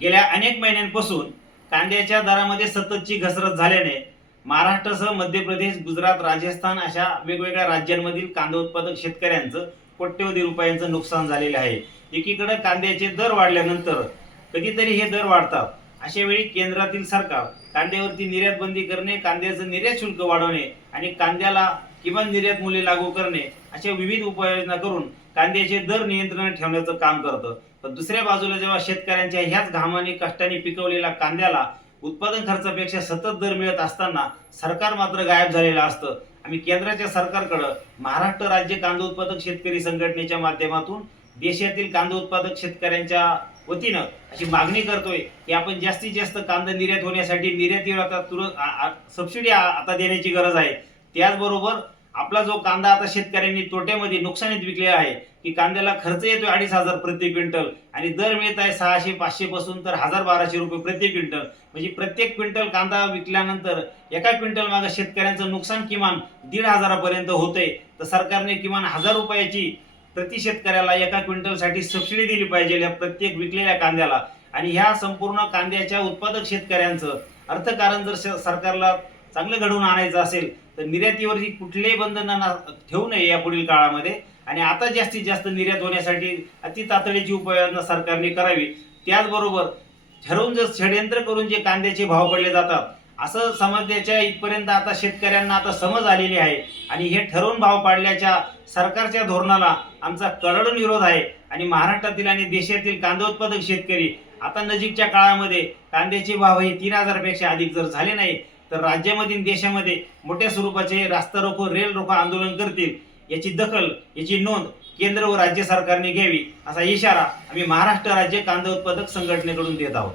गेल्या अनेक महिन्यांपासून कांद्याच्या दरामध्ये सततची घसरत झाल्याने महाराष्ट्रासह मध्य प्रदेश, गुजरात, राजस्थान अशा वेगवेगळ्या राज्यांमधील कांदा उत्पादक शेतकऱ्यांचं कोट्यवधी रुपयांचं नुकसान झालेलं आहे। एकीकडे कांद्याचे दर वाढल्यानंतर कधीतरी हे दर वाढतात, अशा वेळी केंद्रातील सरकार कांद्यावरती निर्यात बंदी करणे, कांद्याचं निर्यात शुल्क वाढवणे आणि कांद्याला किमान निर्यात मूल्य लागू करणे अशा विविध उपाययोजना करून कांद्याचे दर नियंत्रणात ठेवण्याचं काम करतं। पण दुसऱ्या बाजूला जेव्हा शेतकऱ्यांच्या ह्याच घामाने कष्टाने पिकवलेल्या कांद्याला उत्पादन खर्चापेक्षा सतत दर मिळत असताना सरकार मात्र गायब झालेलं असतं। आम्ही केंद्राच्या सरकारकडे महाराष्ट्र राज्य कांदा उत्पादक शेतकरी संघटनेच्या माध्यमातून देशातील कांदा उत्पादक शेतकऱ्यांच्या वतीनं अशी मागणी करतोय की आपण जास्तीत जास्त कांदा निर्यात होण्यासाठी निर्यातीवर आता तुरंत सबसिडी आता देण्याची गरज आहे। त्याचबरोबर आपला जो कांदा आता शेतकऱ्यांनी तोट्यामध्ये नुकसानीत विकलेला आहे की कांद्याला खर्च येतोय 2,500 प्रति क्विंटल आणि दर मिळत आहे 600-500 पासून तर 1,000-1,200 रुपये प्रति क्विंटल। म्हणजे प्रत्येक क्विंटल कांदा विकल्यानंतर एका क्विंटल मागे शेतकऱ्यांचं नुकसान किमान 1,500 पर्यंत होतंय। तर सरकारने किमान 1,000 रुपयाची प्रति शेतकऱ्याला एका क्विंटलसाठी सबसिडी दिली पाहिजे या प्रत्येक विकलेल्या कांद्याला। आणि ह्या संपूर्ण कांद्याच्या उत्पादक शेतकऱ्यांचं अर्थकारण जर सरकारला चांगलं घडवून आणायचं असेल तर निर्यातीवरही कुठलेही बंधन ठेवू नये या पुढील काळामध्ये आणि आता जास्तीत जास्त निर्यात होण्यासाठी अति तातडीची उपाययोजना सरकारने करावी। त्याचबरोबर ठरवून जर षडयंत्र करून जे कांद्याचे भाव पडले जातात असं समजण्याच्या इथपर्यंत आता शेतकऱ्यांना आता समज आलेली आहे आणि हे ठरवून भाव पाडल्याच्या सरकारच्या धोरणाला आमचा कडकडून विरोध आहे। आणि महाराष्ट्रातील आणि देशातील कांदा उत्पादक शेतकरी आता नजीकच्या काळामध्ये कांद्याचे भाव हे 3,000 पेक्षा अधिक जर झाले नाही तर राज्यामधील देशामध्ये मोठ्या स्वरूपाचे रास्ता रोको, रेल रोको आंदोलन करतील। याची दखल, याची नोंद केंद्र व राज्य सरकारने घ्यावी असा इशारा आम्ही महाराष्ट्र राज्य कांदा उत्पादक संघटनेकडून देत आहोत।